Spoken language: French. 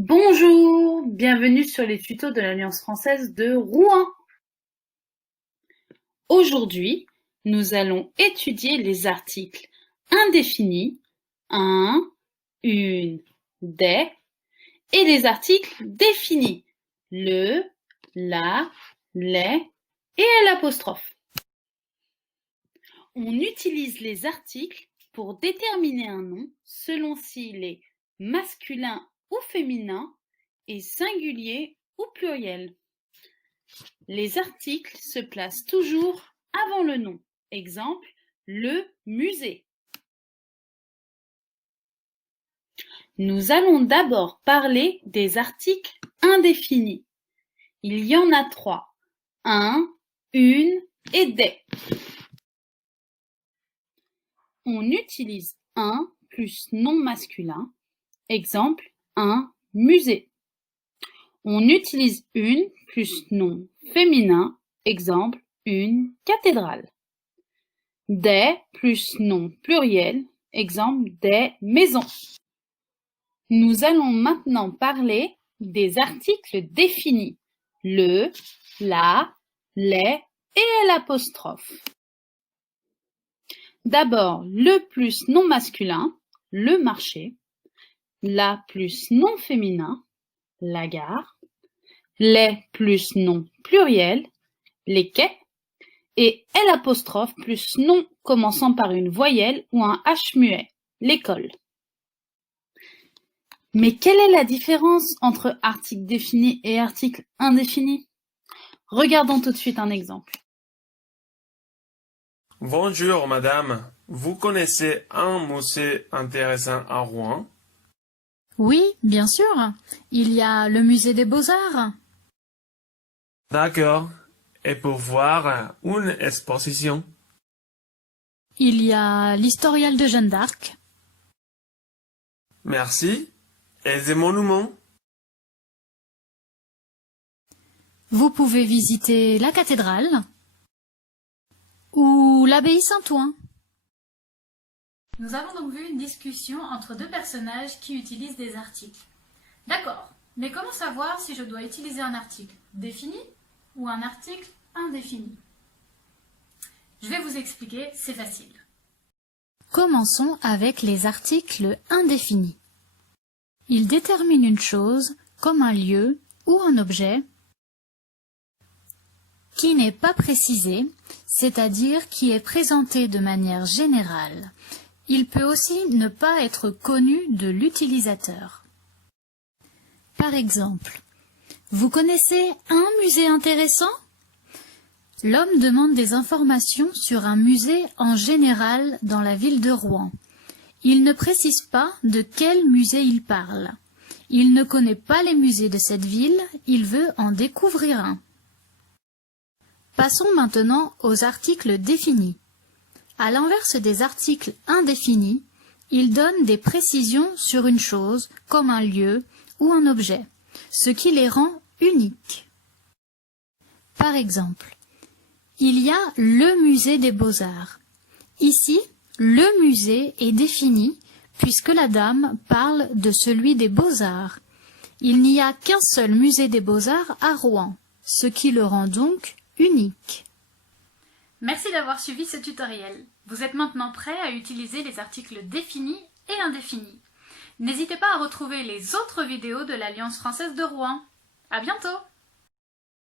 Bonjour, bienvenue sur les tutos de l'Alliance française de Rouen. Aujourd'hui, nous allons étudier les articles indéfinis, un, une, des, et les articles définis, le, la, les et l'apostrophe. On utilise les articles pour déterminer un nom selon s'il est masculin ou féminin et singulier ou pluriel. Les articles se placent toujours avant le nom. Exemple, le musée. Nous allons d'abord parler des articles indéfinis. Il y en a 3. Un, une et des. On utilise un plus nom masculin. Exemple, un musée. On utilise une plus nom féminin. Exemple, une cathédrale. Des plus nom pluriel. Exemple, des maisons. Nous allons maintenant parler des articles définis. Le, la, les et l'apostrophe. D'abord, le plus nom masculin, le marché. La plus nom féminin, la gare. Les plus nom pluriel, les quais. Et l'apostrophe plus nom commençant par une voyelle ou un H muet, l'école. Mais quelle est la différence entre article défini et article indéfini? Regardons tout de suite un exemple. Bonjour madame, vous connaissez un musée intéressant à Rouen? Oui, bien sûr. Il y a le musée des Beaux-Arts. D'accord. Et pour voir une exposition? Il y a l'historial de Jeanne d'Arc. Merci. Et des monuments? Vous pouvez visiter la cathédrale ou l'abbaye Saint-Ouen. Nous avons donc vu une discussion entre deux personnages qui utilisent des articles. D'accord, mais comment savoir si je dois utiliser un article défini ou un article indéfini? Je vais vous expliquer, c'est facile. Commençons avec les articles indéfinis. Ils déterminent une chose comme un lieu ou un objet qui n'est pas précisé, c'est-à-dire qui est présenté de manière générale. Il peut aussi ne pas être connu de l'utilisateur. Par exemple, vous connaissez un musée intéressant? L'homme demande des informations sur un musée en général dans la ville de Rouen. Il ne précise pas de quel musée il parle. Il ne connaît pas les musées de cette ville, il veut en découvrir un. Passons maintenant aux articles définis. À l'inverse des articles indéfinis, ils donnent des précisions sur une chose, comme un lieu ou un objet, ce qui les rend uniques. Par exemple, il y a le musée des Beaux-Arts. Ici, le musée est défini puisque la dame parle de celui des Beaux-Arts. Il n'y a qu'un seul musée des Beaux-Arts à Rouen, ce qui le rend donc unique. Merci d'avoir suivi ce tutoriel. Vous êtes maintenant prêts à utiliser les articles définis et indéfinis. N'hésitez pas à retrouver les autres vidéos de l'Alliance française de Rouen. À bientôt!